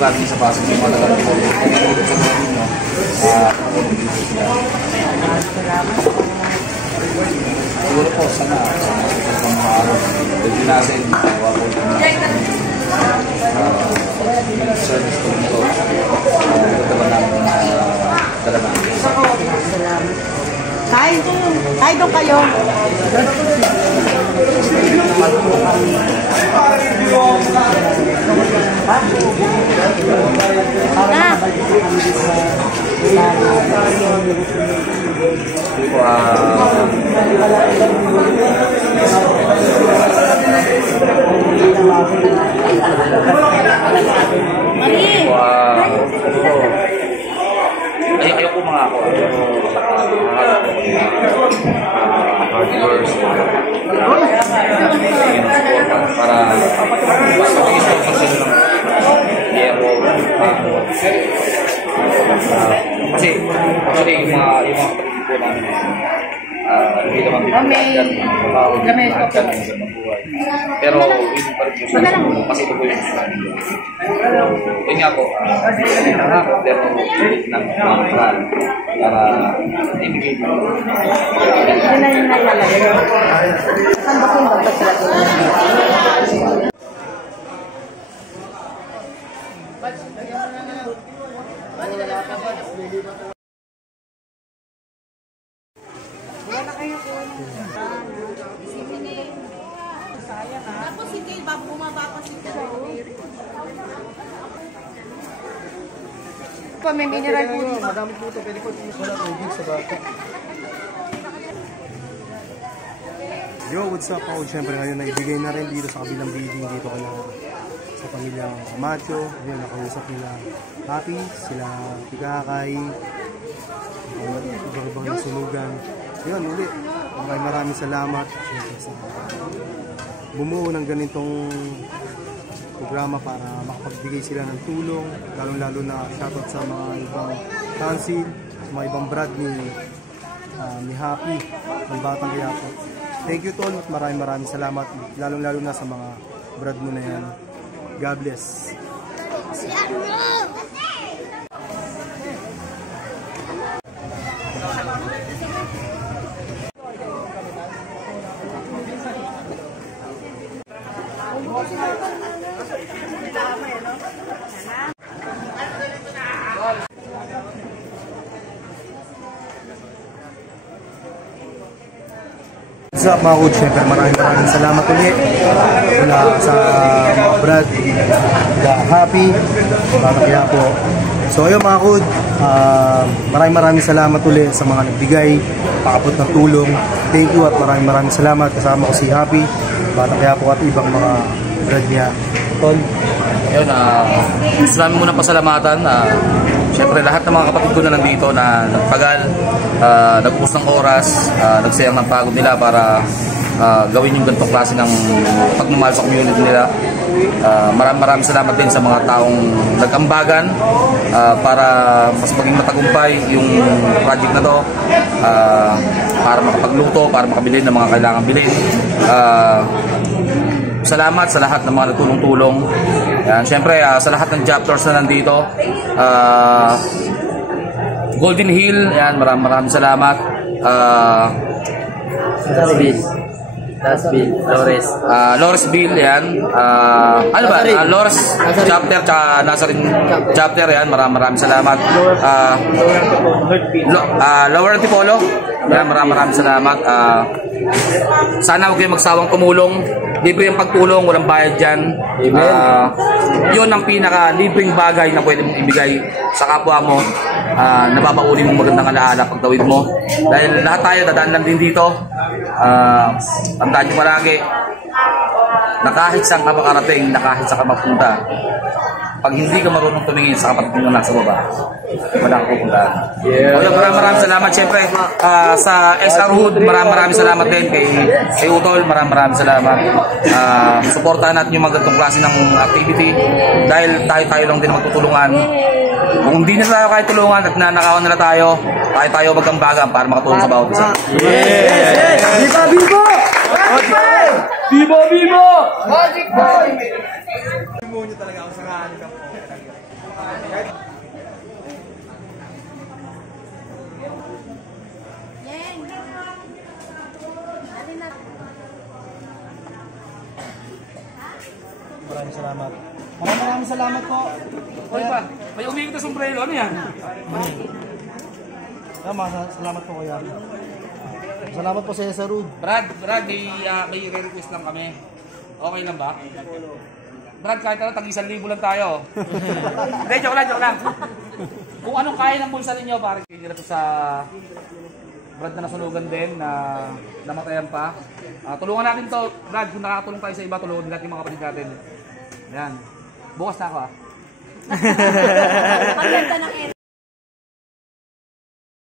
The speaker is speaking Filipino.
galing sa Pasig yung mga nagpapulong sa galing nyo. Siguro po, sana sa mga araw. Pwede natin, gawa po yung service ko nito. Nagkatawa namin dala namin. Salamat. Hi doon kayo. Ayaw ko mga ako. Hardwares para mag-sponsor sila ng Yero. Kasi actually yung mga kapatid ko namin hindi naman din pero yun pa rin yung kasi ito po yung yun nga po pero ng mga plan para ibigay mo Yun na yung nalalagay. Saan ba kung dapat sila wala kayo po. Tapos si Kay, bumaba pa si Kay. May mineral po dito. Madami po ito. Pwede ko wala tubig sa bata. Yo, what's up ako? Siyempre ngayon naibigay na rin dito sa kabilang building dito ko na sa pamilyang Macho. Yun, nakausap nila Happy, sila Pikakay, ibang-ibang nasunugan. Yun, uli. Maraming salamat sa bumuo ng ganitong programa para makapagbigay sila ng tulong, lalong-lalo na shoutout sa mga ibang council, sa mga ibang brad ni Happy, ng Batang Quiapo. Thank you Tol, maraming salamat, lalong-lalo na sa mga brad mo na yan. God bless. What's up mga coach? Siyempre maraming salamat ulit mula sa mga brad, mula Happy, Batang Quiapo. So ayun mga coach, maraming salamat ulit sa mga nagbigay, pakapot ng tulong. Thank you at maraming salamat. Kasama ko si Happy, Batang Quiapo at ibang mga brad niya. Tol? Ayun, gusto namin muna pasalamatan. Siyempre lahat ng mga kapatid ko na nandito na nagpagal, nagpupos ng oras, nagsayang ng pagod nila para gawin yung ganitong klase ng pagmamahal sa community nila. Maraming salamat din sa mga taong nag-ambagan para mas maging matagumpay yung project na to, para makapagluto, para makabili ng mga kailangan bilhin. Salamat sa lahat ng mga nagtulong-tulong. Siyempre sa lahat ng chapters na nandito, Golden Hill, yan, maraming salamat. Loresville, yan. Ano ba? Lores chapter, tsaka Nazarene chapter, yan. Maraming salamat. Lower Antipolo, yan, maraming salamat. Sana huwag kayong magsawang tumulong. Libre ang pagtulong, walang bayad dyan. Yun ang pinaka-libreng bagay na pwede mong ibigay sa kapwa mo. Nababauli mong magandang alaala pagtawid mo. Dahil lahat tayo dadaan lang din dito. Tandaan nyo palagi na kahit saan ka makarating, na kahit saan ka mapunta, pag hindi ka marunong tumingin sa kapatid mo nasa baba, wala kang pupuntahan. Maraming salamat siyempre sa SR Hood. Maraming salamat din kay Utol. Maraming salamat. Suportahan natin yung magandang klase ng activity dahil tayo lang din magtutulungan. Kung hindi na tayo kahit tulungan at nanakawan nila tayo magkambagan para makatulong sa bawat isa. Viva! Viva! Viva! Viva! Magic Boy! Mo nyo talaga ako sa kahan ka po. Maraming salamat. Maraming salamat po. Hoy pa, may umikot na sombrero. Ano yan? Salamat po kuya. Salamat po sa iyo sa Rud. Brad, may re-request lang kami. Okay lang ba? Brad, kahit ano, tag 1,000 lang tayo. Hindi, joke lang. Kung anong kaya ng bulsa ninyo, pare, hindi na to sa Brad na nasunugan din, na namatayan pa. Tulungan natin to, Brad, kung nakakatulong tayo sa iba, tulungan din natin yung mga kapatid natin. Yan. Bukas na ako Ang ganda ng